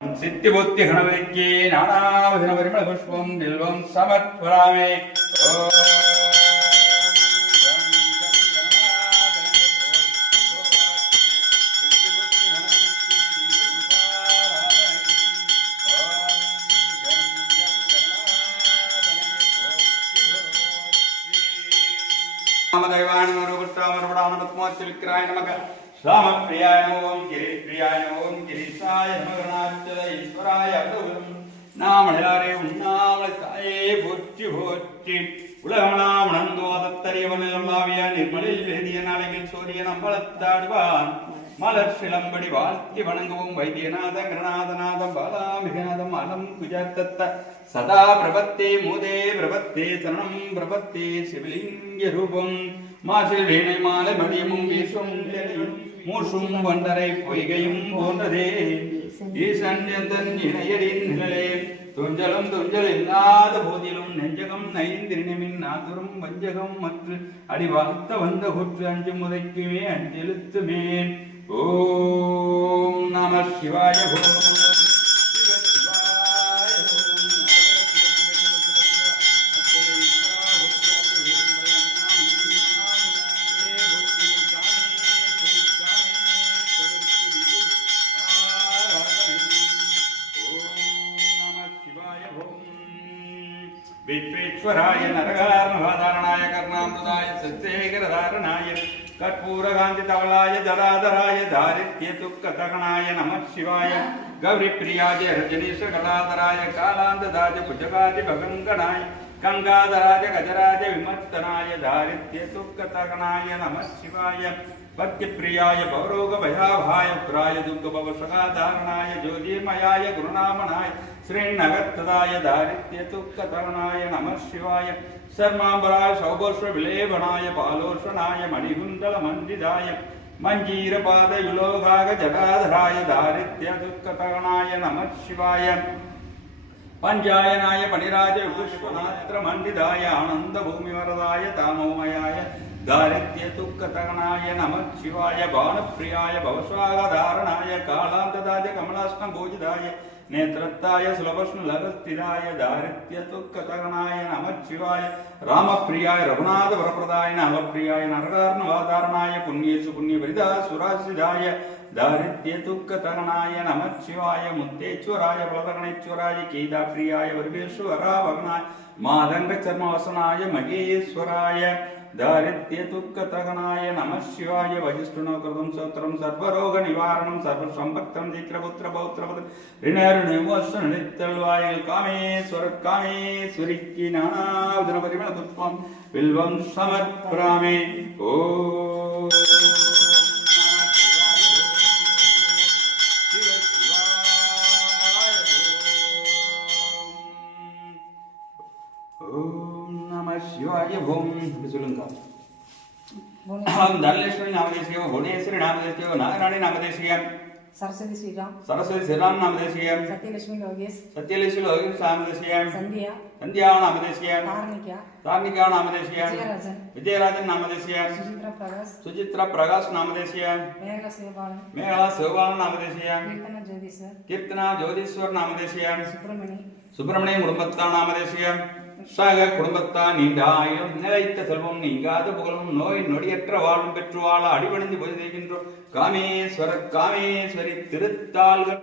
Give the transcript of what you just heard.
सिद्धिबुद्धि गणपतिके नानाविध परिमल पुष्पं बिल्वं समर्पयामि। रामप्रियाय नमो गिरिप्रियाय नमो गिरीशाय नमः गणाचल ईश्वराय नामणारे उन्नामताये போற்றி போற்றி உலகமெல்லாம் உணர்ந்தோ அதத்தறியவனிலும் ஆவிய நிர்மலில் வேதிய நாளையில் சூரியன் அம்பலத்தாடுவான் மலர் சிலம்படி வாழ்த்தி வணங்கவும் வைத்தியநாத கணநாதநாதம் பாலாமிகநாதம் அலம் குஜார்த்தத்த சதா பிரபத்தே மூதே பிரபத்தே சரணம் பிரபத்தே சிவலிங்க ரூபம் மாசில் வீணை மாலை மதியமும் வீசும் மூசும் வண்டரை பொய்கையும் போன்றதே ஈசன் எந்தன் இணையரின் நிழலே துஞ்சலும் துஞ்சல் இல்லாத போதிலும் நெஞ்சகம் நைந்திரினமின் நாதுரும் வஞ்சகம் மற்ற அடிவாழ்த்த வந்த குற்று அஞ்சு முதைக்குமே அஞ்செழுத்துமே. ஓம் நம சிவாய विश्वेश्वराय नरकारणधारणाय कर्णामृताय सत्सेकरधारणाय कर्पूरकान्तितवलाय जराधराय दारिद्र्यदुःखतगणाय नमः शिवाय गौरीप्रियाय रजनीशकलाधराय कालान्तदाय भुजगाय भगङ्गणाय गङ्गाधराय गजराज विमर्तनाय दारिद्र्यदुःखतगणाय नमः शिवाय भक्तिप्रियाय भवरोगभयाभाय पुराय दुःखभवसगाधारणाय ज्योतिर्मयाय गुरुनामनाय श्रीनगत्तदाय दारिद्र्यदुःखतरणाय नमः शिवाय सर्माम्बराय सौभोष्वविलेपनाय पालोषणाय मणिकुण्डलमण्डिताय मञ्जीरपादयुलोगाग जटाधराय दारिद्र्यदुःखतरणाय नमः शिवाय पञ्चायनाय पणिराज विश्वनात्रमण्डिताय आनन्दभूमिवरदाय तामोमयाय दारिद्र्यदुःखतरणाय नमः शिवाय भानुप्रियाय भवस्वागधारणाय कालान्तदाय कमलाष्टभूजिताय नेत्रत्ताय सुलभष्णुलभस्थिताय दारिद्र्यदुःखतरणाय नमः शिवाय रामप्रियाय रघुनाथवरप्रदाय नवप्रियाय नरकार्णवाधारणाय पुण्येषु पुण्यवरिदासुरासिदाय दारिद्र्यदुःखतरणाय नमः शिवाय मुक्तेश्वराय बलगणेश्वराय केदाप्रियाय वरवेश्वराभगनाय मादङ्गचर्मवसनाय महेश्वराय दारिद्र्यदुःखतगणाय नमः शिवाय वजिष्ठुनोकृतं स्तोत्रं सर्वरोगनिवारणं सर्वसम्पत्तं जिक्रपुत्रपौत्रपद ऋणऋणिमोक्षनित्यल्वाय कामेश्वरकामेश्वरिक्की नानाविधपरिमलपुष्पं बिल्वं समर्पयामि. ओम शिवाय भूम धनलेश्वरी नामदेशीय भुवनेश्वरी नामदेशीय नारायणी नामदेशीय सरस्वती श्रीराम नामदेशीय सत्यलक्ष्मी लोगेश नामदेशीय संध्या नामदेशीय तार्निका नामदेशीय विजयराजन नामदेशीय सुचित्रा प्रकाश नामदेशीय मेघला शिवबालन नामदेशीय कीर्तना ज्योतिश्वर नामदेशीय सुब्रमण्य कुடும்பத்தா नामदेशीय சக குடும்பத்தா நீண்ட ஆயுளும் நிலைத்த செல்வம் நீங்காத புகழும் நோய் நொடியற்ற வாழும் பெற்று வாழ அடிபணிந்து போய் செய்கின்றோம். காமேஸ்வரி திருத்தாள்கள்